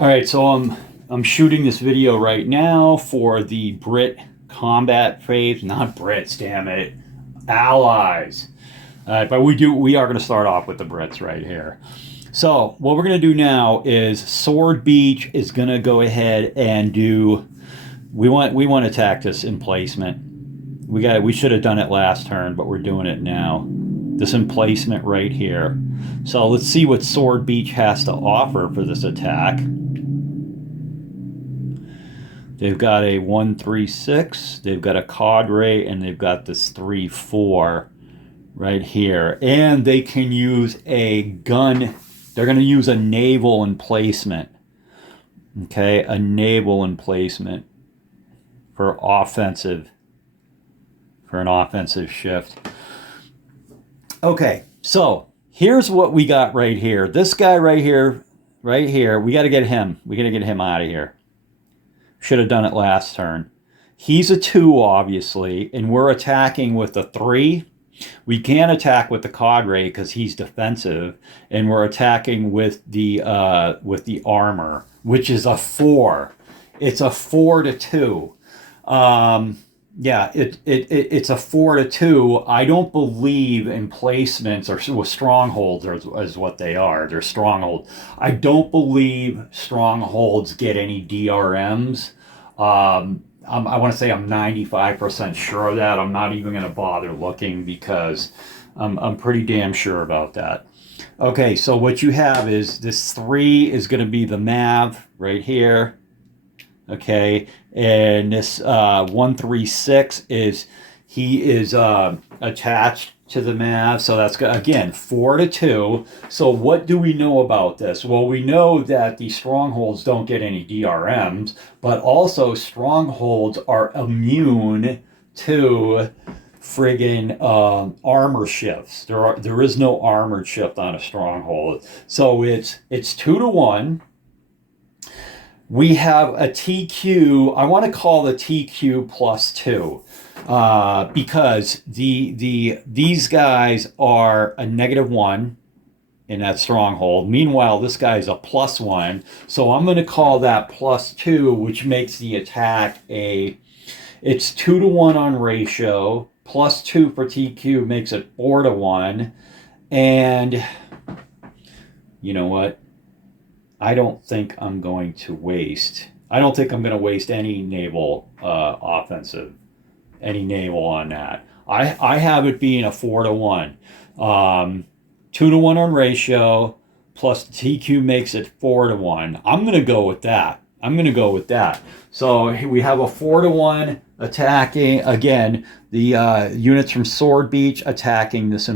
All right, so I'm shooting this video right now for the Brit combat phase, not Brits, damn it, allies. But we are going to start off with the Brits right here. So what we're going to do now is Sword Beach is going to go ahead and do. We want to attack this emplacement. We should have done it last turn, but we're doing it now. This emplacement right here. So let's see what Sword Beach has to offer for this attack. They've got a 1-3-6, they've got a cadre, and they've got this 3-4 right here. And they can use a gun. They're going to use a naval emplacement. Okay, a naval emplacement for an offensive shift. Okay, so here's what we got right here. This guy right here, we got to get him. We got to get him out of here. Should have done it last turn. He's a 2, obviously, and we're attacking with a 3. We can't attack with the cadre because he's defensive, and we're attacking with the armor, which is a 4. It's a 4-2. Yeah, it's a 4-2. I don't believe emplacements or strongholds is what they are. They're strongholds. I don't believe strongholds get any DRMs. I want to say I'm 95% sure of that. I'm not even going to bother looking because I'm pretty damn sure about that. Okay, so what you have is this 3 is going to be the MAV right here. Okay, and this 1-3-6 is attached to the MAV, so that's again 4-2. So what do we know about this? Well, we know that the strongholds don't get any DRMs, but also strongholds are immune to friggin' armor shifts. There is no armored shift on a stronghold, so it's 2-1. We have a TQ. I want to call the TQ +2 because these guys are a -1 in that stronghold. Meanwhile, this guy is a +1. So I'm going to call that +2, which makes the attack it's 2-1 on ratio. +2 for TQ makes it 4-1. And you know what? I don't think I'm going to waste any naval any naval on that. I have it being a 4-1. 2-1 on ratio, plus TQ makes it 4-1. I'm going to go with that. So we have a 4-1 attacking, again, the units from Sword Beach attacking this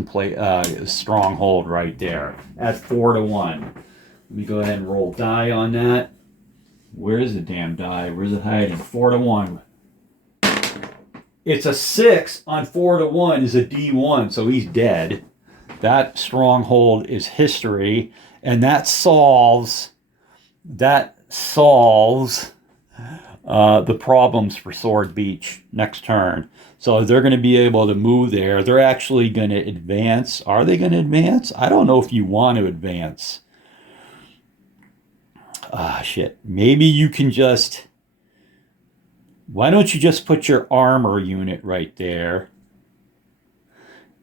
stronghold right there at 4-1. Let me go ahead and roll die on that. Where is the damn die? Where's it hiding? 4-1. It's a 6 on 4-1 is a D1, so he's dead. That stronghold is history, and that solves the problems for Sword Beach next turn. So they're going to be able to move there. They're actually going to advance. Are they going to advance? I don't know if you want to advance. Shit. Maybe you can just... Why don't you just put your armor unit right there?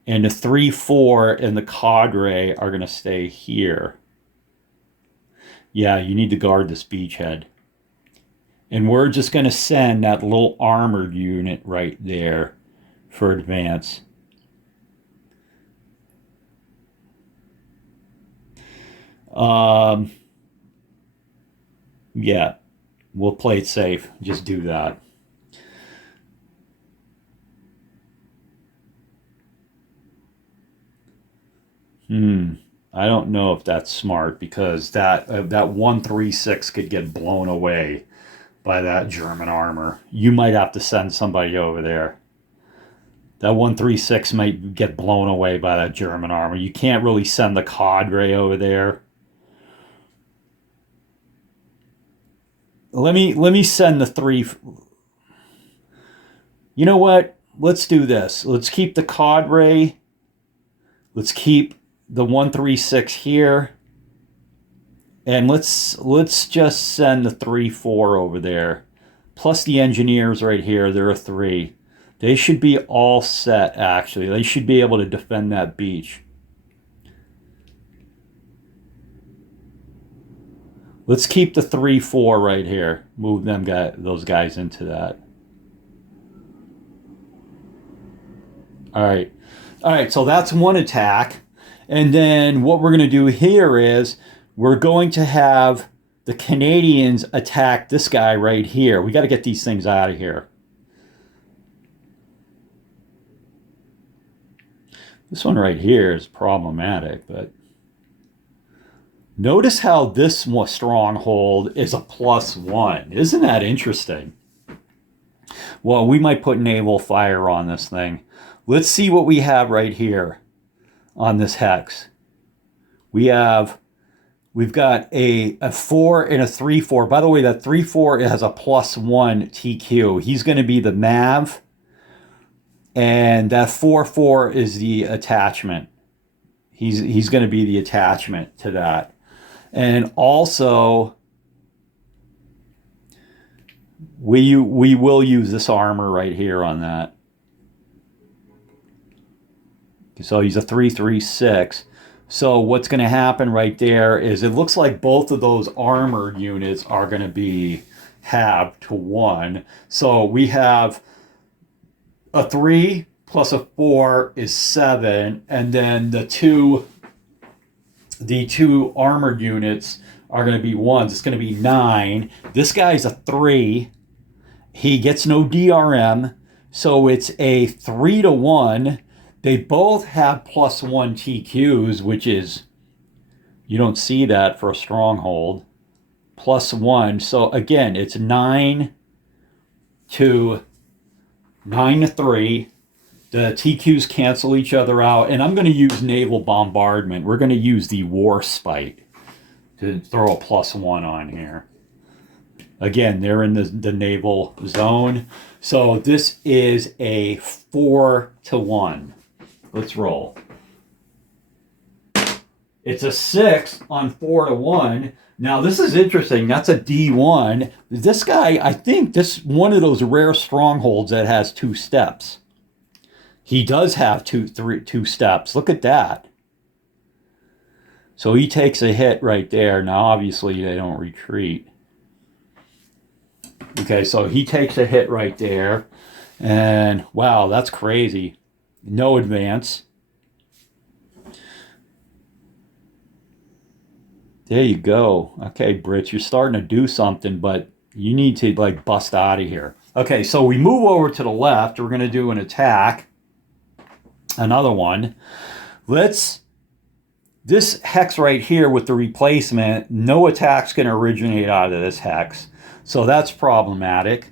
And the 3-4 and the cadre are going to stay here. Yeah, you need to guard this beachhead. And we're just going to send that little armored unit right there for advance. Yeah, we'll play it safe. Just do that. I don't know if that's smart because that 1-3-6 could get blown away by that German armor. You might have to send somebody over there. That 1-3-6 might get blown away by that German armor. You can't really send the cadre over there. Let me send the 3. You know what? Let's do this. Let's keep the cadre. Let's keep the 1-3-6 here. And let's just send the 3-4 over there. Plus the engineers right here, they're a 3. They should be all set, actually. They should be able to defend that beach. Let's keep the 3-4 right here. Move those guys into that. All right. All right, so that's one attack. And then what we're going to do here is we're going to have the Canadians attack this guy right here. We got to get these things out of here. This one right here is problematic, but notice how this stronghold is a +1. Isn't that interesting? Well, we might put naval fire on this thing. Let's see what we have right here on this hex. We've got a 4 and a 3-4. By the way, that 3-4 has a +1 TQ. He's going to be the MAV, and that 4-4 is the attachment. He's going to be the attachment to that. And also, we will use this armor right here on that. So he's a 3-3-6. So what's going to happen right there is it looks like both of those armored units are going to be halved to 1. So we have a 3 plus a 4 is 7, and then the two armored units are going to be 1s. It's going to be 9. This guy's a 3. He gets no DRM, so it's a 3-1. They both have +1 TQs, which is, you don't see that for a stronghold. +1. So again, it's 9 to 3. The TQs cancel each other out. And I'm going to use naval bombardment. We're going to use the Warspite to throw a +1 on here. Again, they're in the naval zone. So this is a 4-1. Let's roll. It's a 6 on 4-1. Now this is interesting. That's a D1. This guy, I think this one of those rare strongholds that has 2 steps. He does have two steps. Look at that. So he takes a hit right there. Now obviously they don't retreat. Okay, so he takes a hit right there. And wow, that's crazy. No advance. There you go. Okay, Brits, you're starting to do something, but you need to like bust out of here. Okay, so we move over to the left. We're going to do an attack. Another one. This hex right here with the replacement, no attack's going to originate out of this hex. So that's problematic.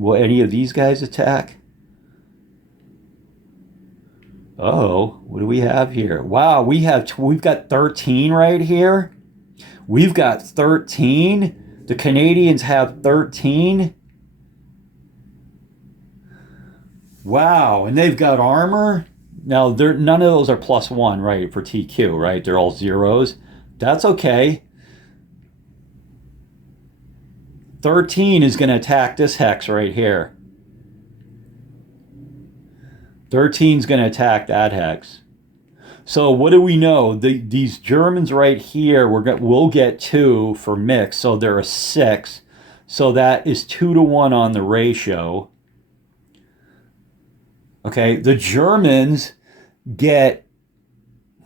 Will any of these guys attack? Oh, what do we have here? Wow, we've got 13 right here. We've got 13. The Canadians have 13. Wow, and they've got armor. Now, none of those are +1, right, for TQ, right? They're all 0s. That's okay. 13 is going to attack this hex right here. 13 is going to attack that hex. So what do we know? These Germans right here, we'll get 2 for mix, so they're a 6. So that is 2-1 on the ratio. Okay, the Germans get,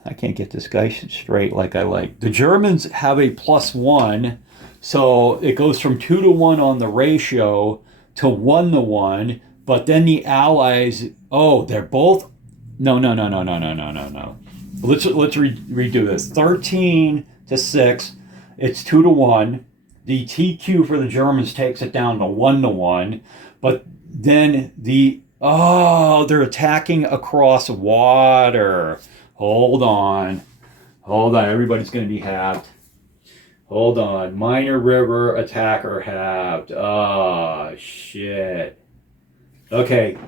I can't get this guy straight like I like. The Germans have a +1. So it goes from 2-1 on the ratio to 1-1, but then the Allies, oh, they're both, no. Let's redo this. 13-6, it's 2-1. The TQ for the Germans takes it down to 1-1, but then they're attacking across water. Hold on, everybody's going to be halved. Hold on. Minor River attacker halved. Oh, shit. Okay.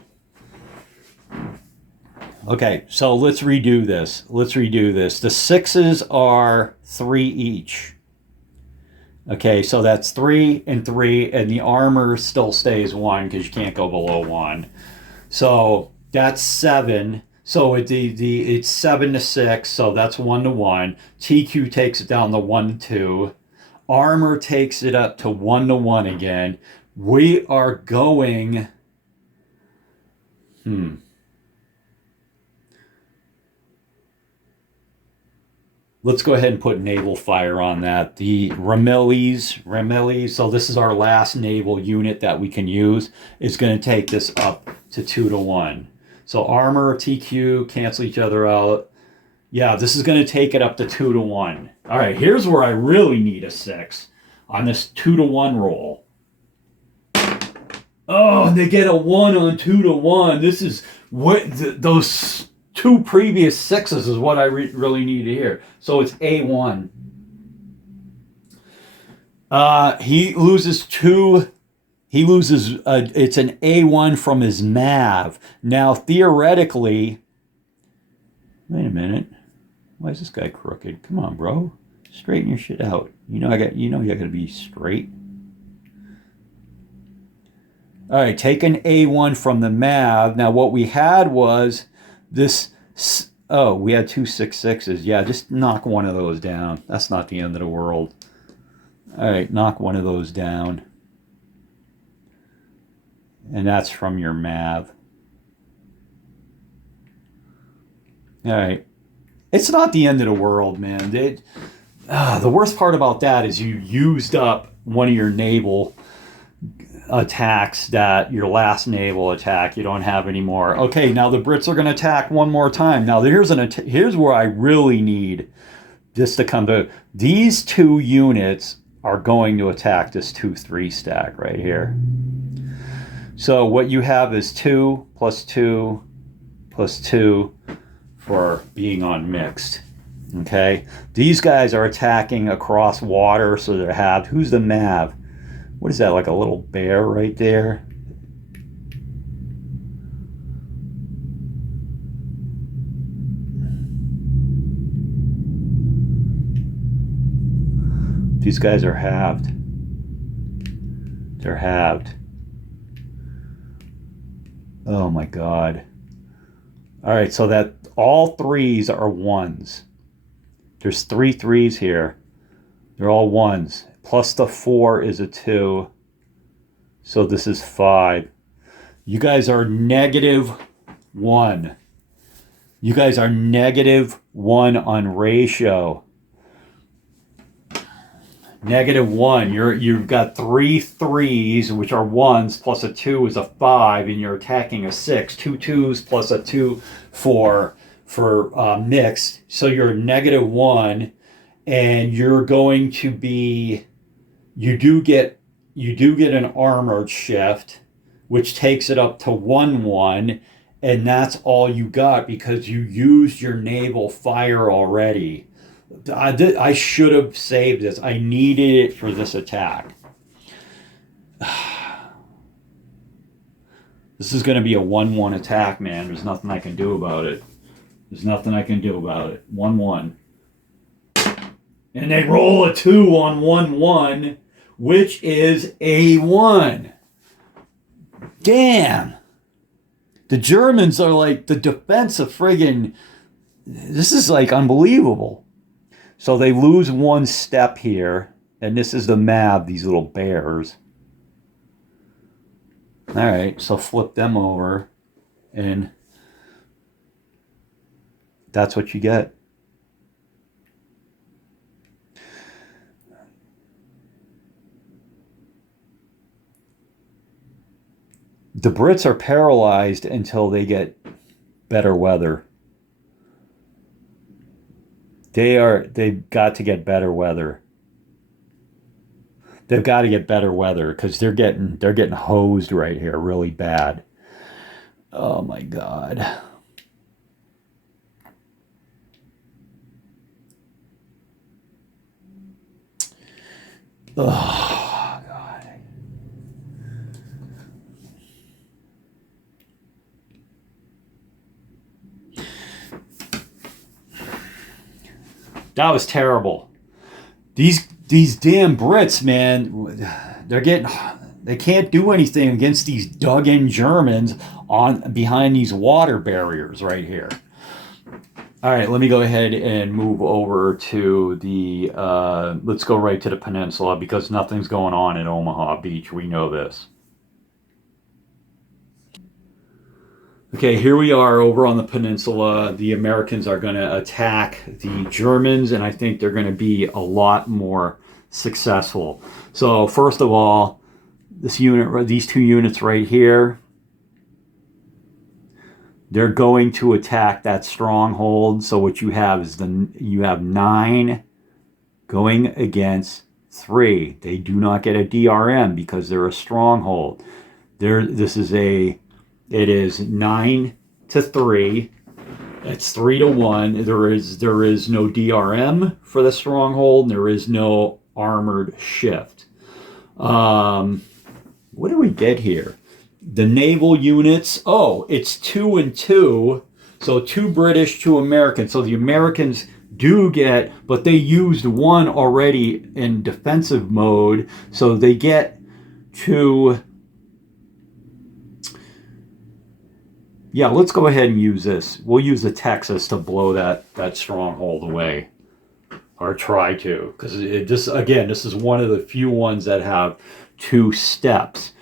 Okay, so let's redo this. Let's redo this. The sixes are 3 each. Okay, so that's 3 and 3, and the armor still stays 1 because you can't go below 1. So that's 7. So it's 7 to 6, so that's 1 to 1. TQ takes it down to 1 to 2. Armor takes it up to 1 to 1 again. We are going. Let's go ahead and put naval fire on that. The Ramillies, so this is our last naval unit that we can use. It's going to take this up to 2 to 1. So armor, TQ, cancel each other out. Yeah, this is going to take it up to 2 to 1. All right, here's where I really need a 6 on this 2 to 1 roll. Oh, and they get a 1 on 2 to 1. This is what those 2 previous 6s is what I really need to hear. So it's A1. He loses 2. He loses. It's an A1 from his nav. Now theoretically, wait a minute. Why is this guy crooked? Come on, bro. Straighten your shit out. You know you got to be straight. All right, take an A1 from the MAV. Now what we had was this. Oh, we had 2 6-6s. Yeah, just knock one of those down. That's not the end of the world. All right, knock one of those down. And that's from your MAV. All right. It's not the end of the world, man. The worst part about that is you used up one of your naval attacks, that your last naval attack you don't have anymore. Okay, now the Brits are going to attack one more time. Now here's where I really need this to come to. These 2 units are going to attack this 2-3 stack right here. So what you have is 2 plus 2 plus 2 for being on mixed. Okay, these guys are attacking across water, so they're halved. Who's the MAV? What is that, like a little bear right there? These guys are halved. They're halved. Oh my God. All right, so that all 3s are 1s. There's 3 3s here. They're all 1s. Plus the 4 is a 2. So this is 5. You guys are -1. You guys are -1 on ratio. -1. You've got 3 3s, which are 1s, plus a 2 is a 5, and you're attacking a 6. 2 2s plus a 2 for mixed. So you're -1, and you're going to be. You do get an armored shift, which takes it up to 1-1, and that's all you got because you used your naval fire already. I should have saved this. I needed it for this attack. This is going to be a 1-1 attack, man. There's nothing I can do about it. 1-1. And they roll a 2 on 1-1, which is A1. Damn. The Germans are like the defense of friggin'. This is like unbelievable. So they lose 1 step here. And this is the MAV, these little bears. All right, so flip them over. And that's what you get. The Brits are paralyzed until they get better weather. They've got to get better weather. They've got to get better weather because they're getting hosed right here really bad. Oh my God. Oh God. That was terrible. These damn Brits, man, they can't do anything against these dug-in Germans on behind these water barriers right here. All right, let me go ahead and move over to the, let's go right to the peninsula because nothing's going on in Omaha Beach. We know this. Okay, here we are over on the peninsula. The Americans are going to attack the Germans, and I think they're going to be a lot more successful. So first of all, these two units right here, they're going to attack that stronghold. So what you have is you have 9 going against 3. They do not get a DRM because they're a stronghold. It is 9-3. It's 3-1. There is no DRM for the stronghold. There is no armored shift. What do we get here? The naval units. Oh, it's 2 and 2. So 2 British, 2 Americans. So the Americans do get, but they used 1 already in defensive mode. So they get to. Yeah, let's go ahead and use this. We'll use the Texas to blow that stronghold away. Or try to. Because this is one of the few ones that have 2 steps.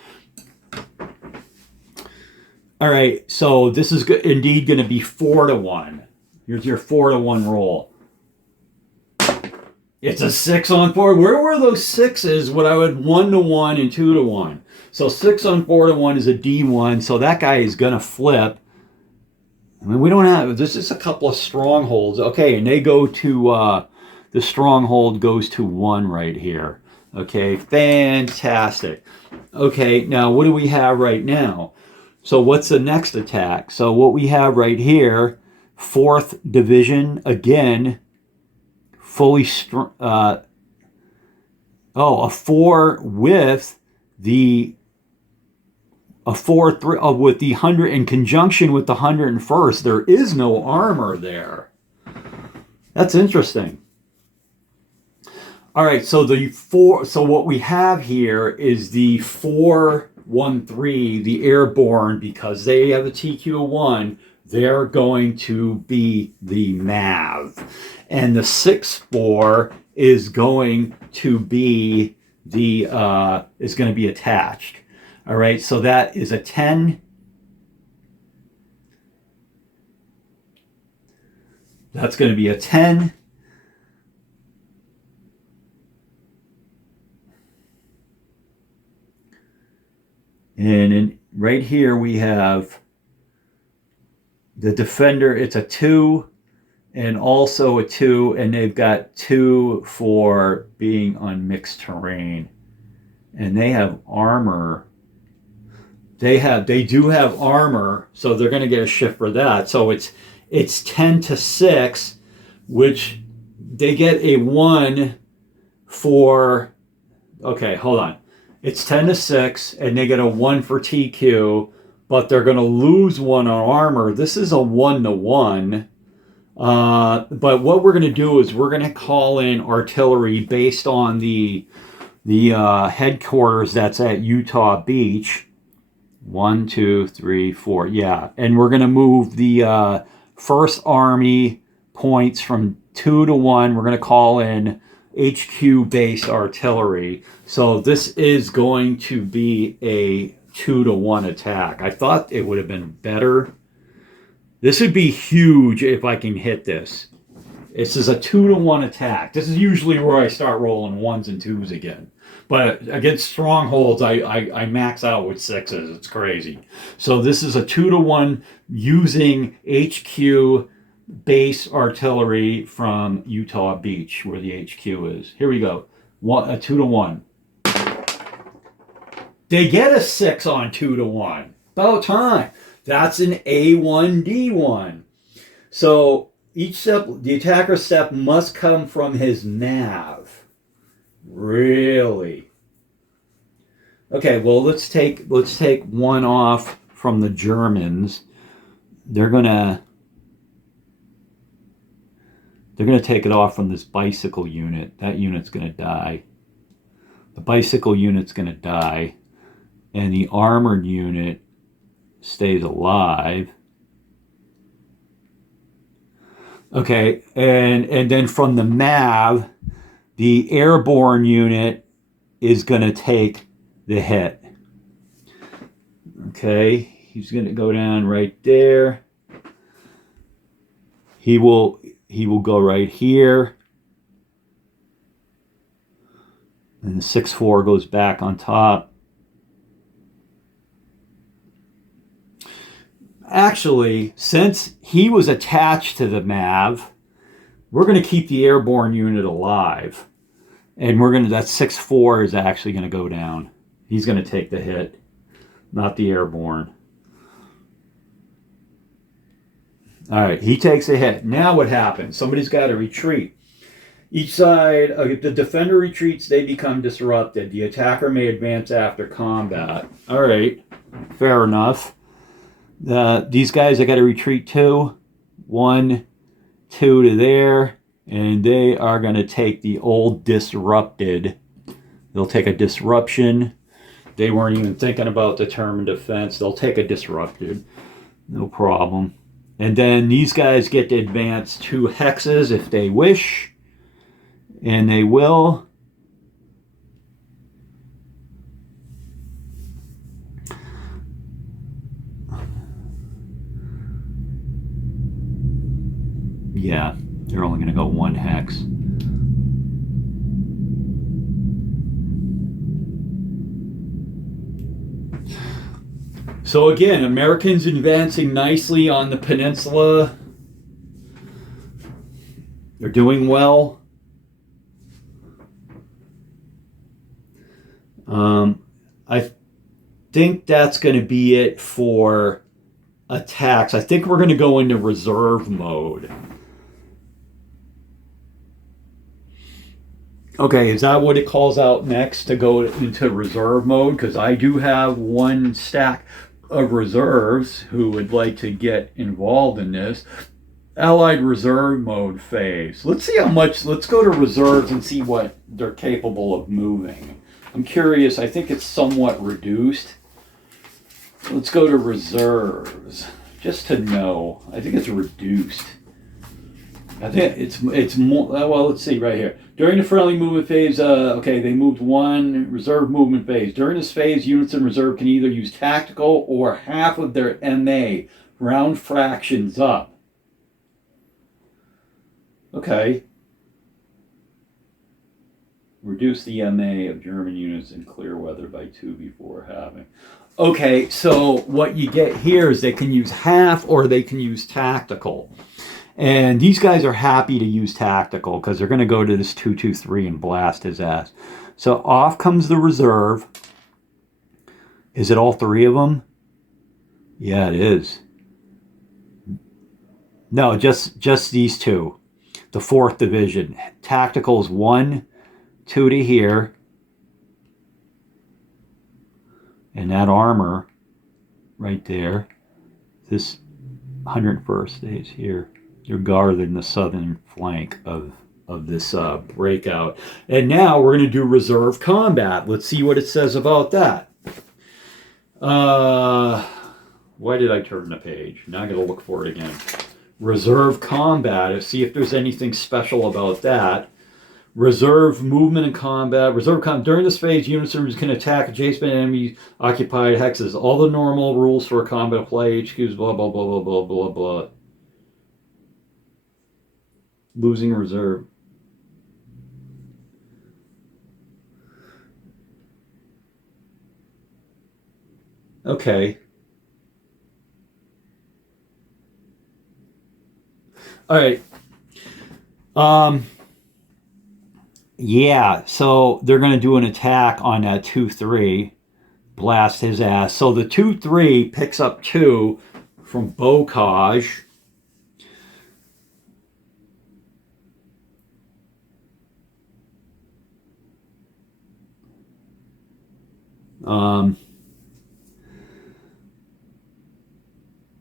All right, so this is indeed going to be 4-1. Here's your 4-1 roll. It's a 6 on 4. Where were those 6s when I would 1-1 and 2-1? So 6 on 4-1 is a D1. So that guy is going to flip. I mean, we don't have, this is a couple of strongholds. Okay, and they go to, the stronghold goes to 1 right here. Okay, fantastic. Okay, now what do we have right now? So what's the next attack? So what we have right here, 4th Division, again, fully, a 4 with the, a 4-3, with the 100, in conjunction with the 101st, there is no armor there. That's interesting. All right, so so what we have here is the 413, the airborne, because they have a TQ1, they're going to be the MAV. And the 6-4 is going to be is going to be attached. All right, so that is a 10. That's going to be a 10. And right here we have the defender. It's a 2 and also a 2, and they've got 2 for being on mixed terrain. And they have armor. They do have armor, so they're going to get a shift for that. So it's 10-6, which they get a 1 for. Okay, hold on. It's 10-6, and they get a 1 for TQ, but they're going to lose 1 on armor. This is a 1-1. But what we're going to do is we're going to call in artillery based on the headquarters that's at Utah Beach. 1, 2, 3, 4. Yeah, and we're going to move the First Army points from 2-1. We're going to call in HQ-based artillery. So this is going to be a 2-1 attack. I thought it would have been better. This would be huge if I can hit this. This is a 2-1 attack. This is usually where I start rolling 1s and 2s again. But against strongholds, I max out with 6s. It's crazy. So this is a 2-1 using HQ base artillery from Utah Beach, where the HQ is. Here we go. A 2-1. They get a 6 on 2-1. About time. That's an A1D1. So each step, the attacker's step must come from his nav. Really? Okay, well let's take 1 off from the Germans. They're gonna They're going to take it off from this bicycle unit. That unit's going to die. The bicycle unit's going to die. And the armored unit stays alive. Okay, and then from the MAV, the airborne unit is going to take the hit. Okay, he's going to go down right there. He will go right here. And the 6-4 goes back on top. Actually, since he was attached to the MAV, we're going to keep the airborne unit alive. And that 6-4 is actually going to go down. He's going to take the hit, not the airborne. All right, he takes a hit. Now what happens? Somebody's got to retreat. Each side, if the defender retreats, they become disrupted. The attacker may advance after combat. All right, fair enough. These guys, I got to retreat too. 1, 2 to there. And they are going to take the old disrupted. They'll take a disruption. They weren't even thinking about determined defense. They'll take a disrupted. No problem. And then these guys get to advance 2 hexes if they wish. And they will. Yeah, they're only going to go 1 hex. So again, Americans advancing nicely on the peninsula. They're doing well. I think that's going to be it for attacks. I think we're going to go into reserve mode. Okay, is that what it calls out next, to go into reserve mode? Because I do have 1 stack of reserves who would like to get involved in this. Allied reserve mode phase. Let's see how much. Let's go to reserves and see what they're capable of moving. I'm curious. I think it's somewhat reduced. Let's go to reserves just to know. I think it's reduced. I think it's more. Well, let's see right here. During the friendly movement phase, okay, they moved 1 reserve movement phase. During this phase, units in reserve can either use tactical or half of their MA, round fractions up. Okay. Reduce the MA of German units in clear weather by 2 before having. Okay, so what you get here is they can use half or they can use tactical. And these guys are happy to use tactical because they're going to go to this 2-2-3 and blast his ass. So off comes the reserve. Is it all 3 of them? Yeah, it is. No, just these 2. The 4th Division. Tactical's 1, 2 to here. And that armor right there. This 101st stays here. You're guarding the southern flank of this breakout. And now we're going to do reserve combat. Let's see what it says about that. Why did I turn the page? Now I got to look for it again. Reserve combat. See if there's anything special about that. Reserve movement and combat. During this phase, units can attack adjacent enemy occupied hexes. All the normal rules for combat play. HQs. Blah blah blah blah blah blah blah. Losing reserve. Okay. All right. Yeah, so they're going to do an attack on that 2-3, blast his ass. So the 2-3 picks up 2 from Bocage.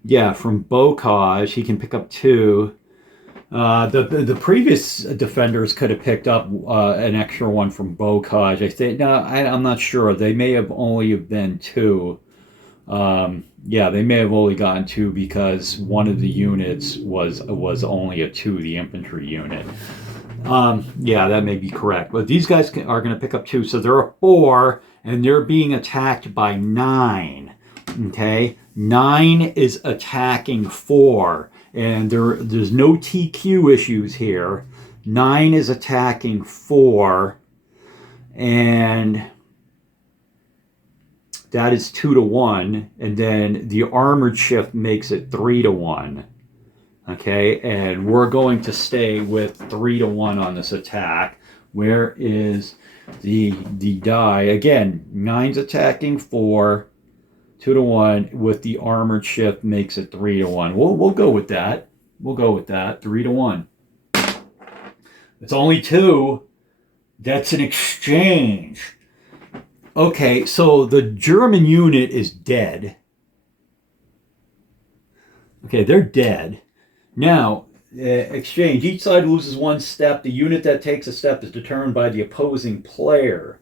Yeah, from Bocage, he can pick up 2. The previous defenders could have picked up an extra one from Bocage. I think no, I'm not sure. They may have only been two. Yeah, they may have only gotten two because one of the units was only a two, the infantry unit. Yeah, that may be correct. But these guys are going to pick up two, so there are four, and they're being attacked by 9. Okay, 9 is attacking 4. And there's no TQ issues here. 9 is attacking 4, and that is 2-1. And then the armored shift makes it 3-1. Okay, and we're going to stay with 3-1 on this attack. Where is the die? Again, 9's attacking 4. 2-1 with the armored shift makes it 3-1. We'll go with that. We'll go with that. 3-1. It's only 2. That's an exchange. Okay, so the German unit is dead. Okay, they're dead. Now, exchange. Each side loses 1 step. The unit that takes a step is determined by the opposing player.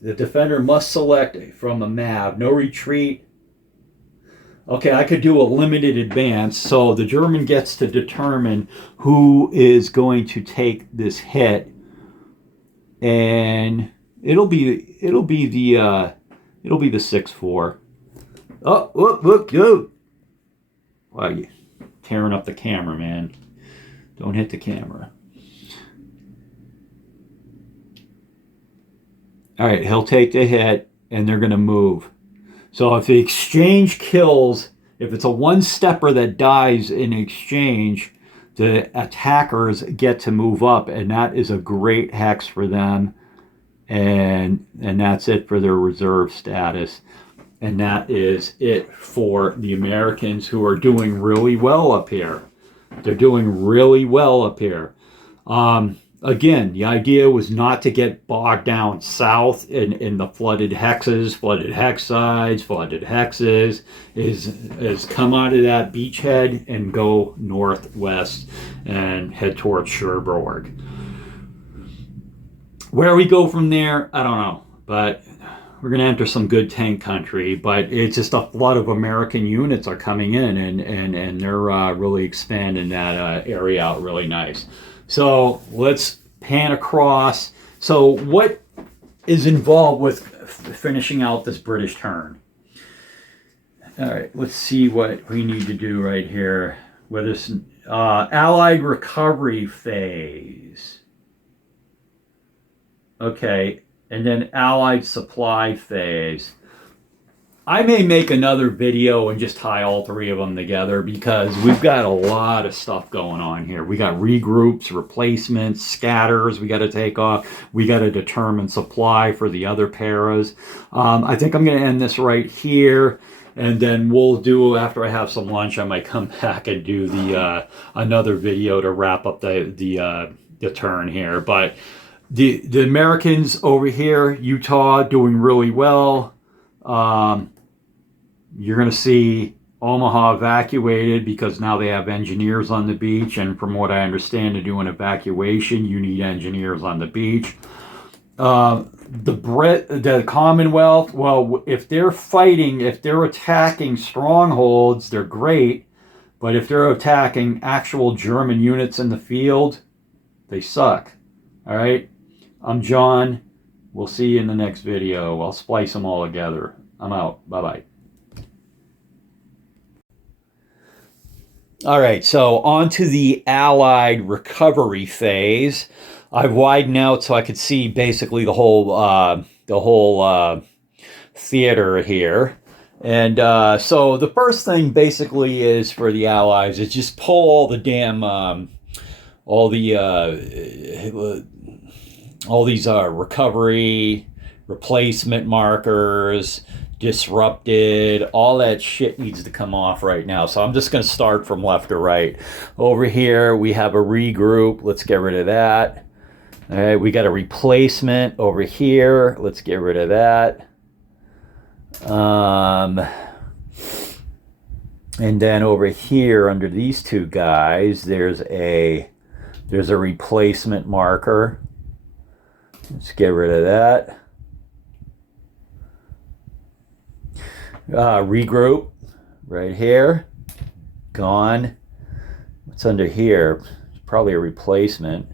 The defender must select from a map. No retreat. Okay, I could do a limited advance. So the German gets to determine who is going to take this hit, and it'll be the 6-4. Oh, look, yo! Wow, you tearing up the camera, man! Don't hit the camera. All right, he'll take the hit, and they're going to move. So if the exchange kills, if it's a one-stepper that dies in exchange, the attackers get to move up, and that is a great hex for them. And that's it for their reserve status. And that is it for the Americans, who are doing really well up here. They're doing really well up here. Again, the idea was not to get bogged down south in the flooded hexes, flooded hex sides, flooded hexes, is come out of that beachhead and go northwest and head towards Cherbourg. Where we go from there, I don't know, but we're going to enter some good tank country. But it's just a flood of American units are coming in, and they're really expanding that area out really nice. So let's pan across. So what is involved with finishing out this British turn? All right, let's see what we need to do right here. Whether it's Allied recovery phase. Okay, and then Allied supply phase. I may make another video and just tie all 3 of them together, because we've got a lot of stuff going on here. We got regroups, replacements, scatters we got to take off. We got to determine supply for the other paras. I think I'm going to end this right here, and then we'll do, after I have some lunch, I might come back and do the another video to wrap up the turn here. But the Americans over here, Utah, doing really well. You're going to see Omaha evacuated because now they have engineers on the beach, and from what I understand, to do an evacuation, you need engineers on the beach. The Commonwealth, well, if they're fighting, if they're attacking strongholds, they're great, but if they're attacking actual German units in the field, they suck. All right, I'm John. We'll see you in the next video. I'll splice them all together. I'm out. Bye-bye. All right, so on to the Allied recovery phase. I've widened out so I could see basically the whole theater here. And so the first thing basically is for the Allies is just pull all the damn all these recovery, replacement markers, disrupted, all that shit needs to come off right now. So I'm just going to start from left to right. Over here, we have a regroup. Let's get rid of that. All right, we got a replacement over here. Let's get rid of that. And then over here under these two guys, there's a replacement marker. Let's get rid of that. Regroup right here. Gone. What's under here? Probably a replacement.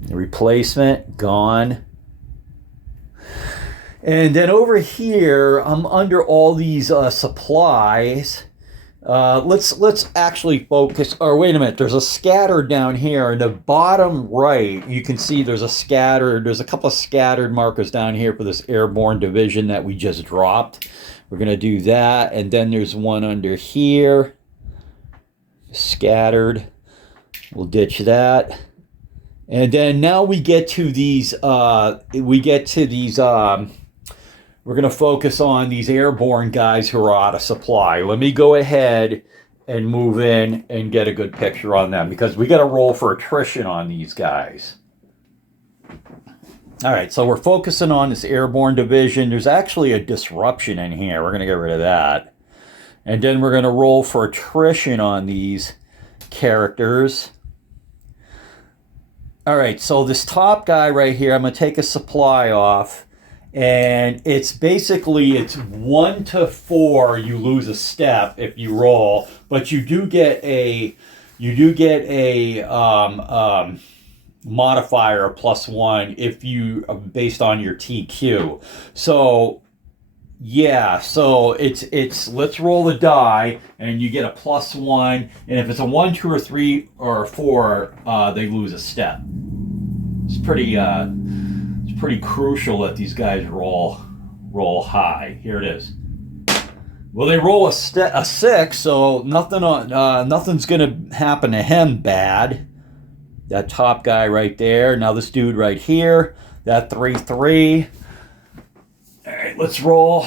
The replacement, gone. And then over here, I'm under all these supplies. Let's actually focus. Or wait a minute, there's a scatter down here in the bottom right. You can see there's a couple of scattered markers down here for this airborne division that we just dropped. We're gonna do that, and then there's one under here, scattered. We'll ditch that. And then now we get to these, we're going to focus on these airborne guys who are out of supply. Let me go ahead and move in and get a good picture on them, because we got to roll for attrition on these guys. All right, so we're focusing on this airborne division. There's actually a disruption in here. We're going to get rid of that. And then we're going to roll for attrition on these characters. All right, so this top guy right here, I'm going to take a supply off, and it's basically, it's 1 to 4, you lose a step if you roll, but you do get a modifier +1 if you, based on your TQ. So yeah, so it's let's roll the die, and you get a +1, and if it's a 1, 2, or 3, or 4, they lose a step. It's pretty crucial that these guys roll high. Here it is. Well, they roll a 6, so nothing's gonna happen to him bad. That top guy right there. Now this dude right here, that 3-3. All right, let's roll.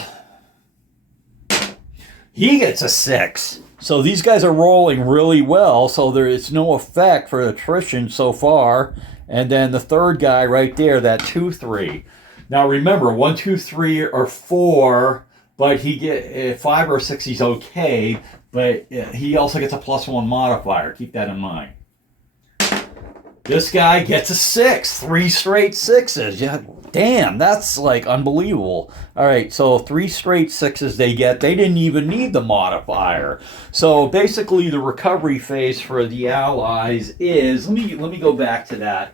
He gets a 6. So these guys are rolling really well, so there is no effect for attrition so far. And then the third guy right there, that 2-3. Now remember, 1, 2, 3, or 4, but he get 5 or 6, he's okay, but he also gets a +1 modifier. Keep that in mind. This guy gets a 6, 3 straight 6s. Yeah, damn, that's like unbelievable. All right, so 3 straight 6s they get. They didn't even need the modifier. So basically, the recovery phase for the Allies is, let me go back to that.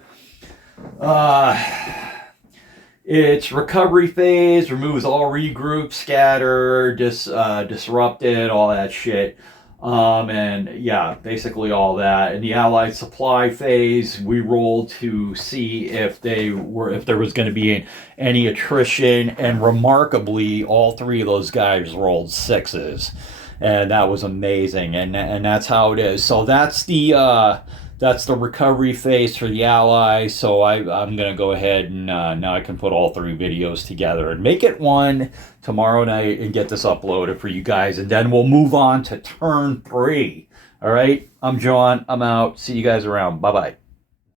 It's recovery phase, removes all regroup, scatter, disrupted, all that shit. And yeah, basically all that. In the Allied supply phase, we rolled to see if there was going to be any attrition, and remarkably, all 3 of those guys rolled 6s, and that was amazing. And that's how it is. So that's the recovery phase for the Allies. So I'm going to go ahead and now I can put all 3 videos together and make it one tomorrow night and get this uploaded for you guys. And then we'll move on to turn 3. All right, I'm John. I'm out. See you guys around. Bye-bye.